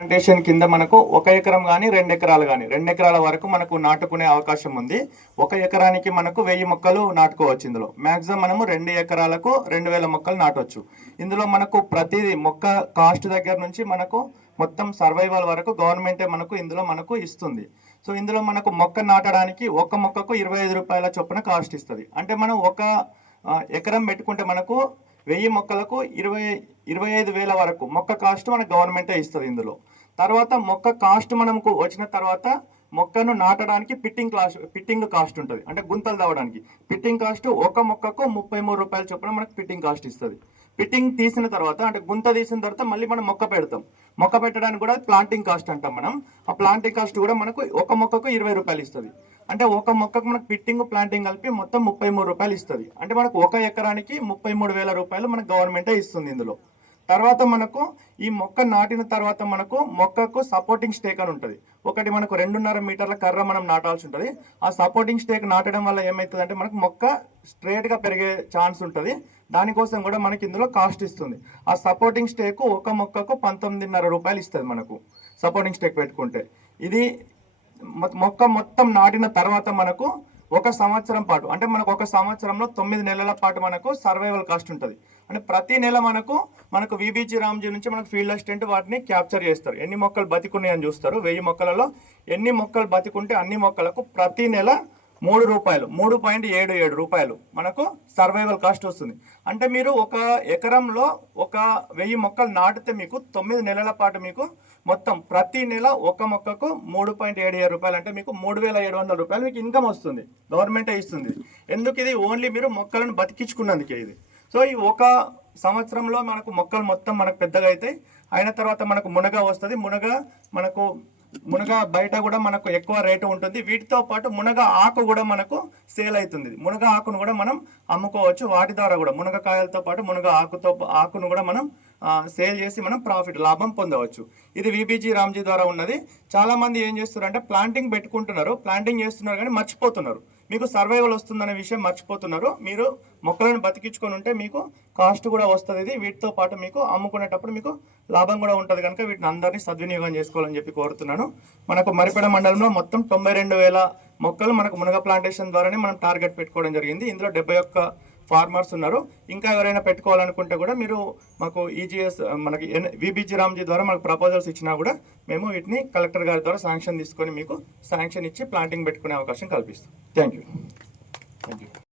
Plantation కింద మనకు 1 ఎకరం కానీ 2 ఎకరాలు కానీ 2 ఎకరాల వరకు మనకు నాటుకునే అవకాశం ఉంది. 1 ఎకరానికి మనకు 1000 మొక్కలు నాటుకోవచ్చు. ఇందులో మ్యాక్సిమం మనము 2 ఎకరాలకు 2000 మొక్కలు నాటవచ్చు. ఇందులో మనకు ప్రతి మొక్క కాస్ట్ దగ్గర నుంచి మనకు మొత్తం సర్వైవల్ వరకు గవర్నమెంటే మనకు ఇందులో మనకు ఇస్తుంది. సో ఇందులో మనకు మొక్క నాటడానికి ఒక మొక్కకు 25 రూపాయల చొప్పున కాస్ట్ ఇస్తుంది. అంటే మనం ఒక ఎకరం పెట్టుకుంటే మనకు 1000 మొక్కలకు 25,000 వరకు మొక్క కాస్ట్ మనకు గవర్నమెంటే ఇస్తుంది. ఇందులో తర్వాత మొక్క కాస్ట్ మనకు వచ్చిన తర్వాత మొక్కను నాటడానికి పిట్టింగ్ కాస్ట్ ఉంటుంది. అంటే గుంతలు తవ్వడానికి పిట్టింగ్ కాస్ట్ ఒక మొక్కకు 33 రూపాయల చొప్పున మనకు పిట్టింగ్ కాస్ట్ ఇస్తుంది. పిట్టింగ్ తీసిన తర్వాత అంటే గుంత తీసిన తర్వాత మళ్ళీ మనం మొక్క పెడతాం. మొక్క పెట్టడానికి కూడా ప్లాంటింగ్ కాస్ట్ అంటాం మనం. ఆ ప్లాంటింగ్ కాస్ట్ కూడా మనకు ఒక మొక్కకు 20 రూపాయలు ఇస్తుంది. అంటే ఒక మొక్కకు మనకు పిట్టింగ్ ప్లాంటింగ్ కలిపి మొత్తం 33 రూపాయలు ఇస్తుంది. అంటే మనకు ఒక ఎకరానికి 33,000 రూపాయలు మనకు గవర్నమెంటే ఇస్తుంది. ఇందులో తర్వాత మనకు ఈ మొక్క నాటిన తర్వాత మనకు మొక్కకు సపోర్టింగ్ స్టేక్ అని ఉంటుంది. ఒకటి మనకు 2.5 మీటర్ల కర్ర మనం నాటాల్సి ఉంటుంది. ఆ సపోర్టింగ్ స్టేక్ నాటడం వల్ల ఏమవుతుంది అంటే మనకు మొక్క స్ట్రేట్గా పెరిగే ఛాన్స్ ఉంటుంది. దానికోసం కూడా మనకి ఇందులో కాస్ట్ ఇస్తుంది. ఆ సపోర్టింగ్ స్టేక్ ఒక మొక్కకు 19.5 రూపాయలు ఇస్తుంది మనకు సపోర్టింగ్ స్టేక్ పెట్టుకుంటే. ఇది మొక్క మొత్తం నాటిన తర్వాత మనకు 1 సంవత్సరం పాటు అంటే మనకు 1 సంవత్సరంలో 9 నెలల పాటు మనకు సర్వైవల్ కాస్ట్ ఉంటుంది. అంటే ప్రతి నెల మనకు విబిజి రామ్జీ నుంచి మనకు ఫీల్డ్ అసిస్టెంట్ వాటిని క్యాప్చర్ చేస్తారు. ఎన్ని మొక్కలు బతికున్నాయని చూస్తారు. 1000 మొక్కలలో ఎన్ని మొక్కలు బతికుంటే అన్ని మొక్కలకు ప్రతి నెల 3 రూపాయలు 3.77 రూపాయలు మనకు సర్వైవల్ కాస్ట్ వస్తుంది. అంటే మీరు ఒక ఎకరంలో 1000 మొక్కలు నాటితే మీకు 9 నెలల పాటు మీకు మొత్తం ప్రతి నెల ఒక మొక్కకు 3.77 రూపాయలు అంటే మీకు 3,700 రూపాయలు మీకు ఇన్కమ్ వస్తుంది. గవర్నమెంటే ఇస్తుంది. ఎందుకు ఇది ఓన్లీ మీరు మొక్కలను బతికించుకున్నందుకే ఇది. సో ఈ 1 సంవత్సరంలో మనకు మొక్కలు మొత్తం మనకు పెద్దగా అవుతాయి. అయిన తర్వాత మనకు మునగ వస్తుంది. మునగ బయట కూడా మనకు ఎక్కువ రేటు ఉంటుంది. వీటితో పాటు మునగ ఆకు కూడా మనకు సేల్ అవుతుంది. మునగ ఆకును కూడా మనం అమ్ముకోవచ్చు. వాటి ద్వారా కూడా మునగకాయలతో పాటు మునగ ఆకును కూడా మనం సేల్ చేసి మనం లాభం పొందవచ్చు. ఇది విబిజి రామ్జీ ద్వారా ఉన్నది. చాలా మంది ఏం చేస్తున్నారు అంటే ప్లాంటింగ్ చేస్తున్నారు కానీ మర్చిపోతున్నారు. మీకు సర్వైవల్ వస్తుందనే విషయం మర్చిపోతున్నారు. మీరు మొక్కలను బతికించుకొని ఉంటే మీకు కాస్ట్ కూడా వస్తుంది. వీటితో పాటు మీకు అమ్ముకునేటప్పుడు మీకు లాభం కూడా ఉంటుంది. కనుక వీటిని అందరినీ సద్వినియోగం చేసుకోవాలని చెప్పి కోరుతున్నాను. మనకు మరిపేడ మండలంలో మొత్తం 92,000 మొక్కలు మనకు మునగ ప్లాంటేషన్ ద్వారానే మనం టార్గెట్ పెట్టుకోవడం జరిగింది. ఇందులో 71 ఫార్మర్స్ ఉన్నారు. ఇంకా ఎవరైనా పెట్టుకోవాలనుకుంటే కూడా మీరు మాకు ఈజీఎస్ మనకి విబిజి రామ్జీ ద్వారా మనకు ప్రపోజల్స్ ఇచ్చినా కూడా మేము వీటిని కలెక్టర్ గారి ద్వారా శాంక్షన్ తీసుకొని మీకు శాంక్షన్ ఇచ్చి ప్లాంటింగ్ పెట్టుకునే అవకాశం కల్పిస్తాం. Thank you.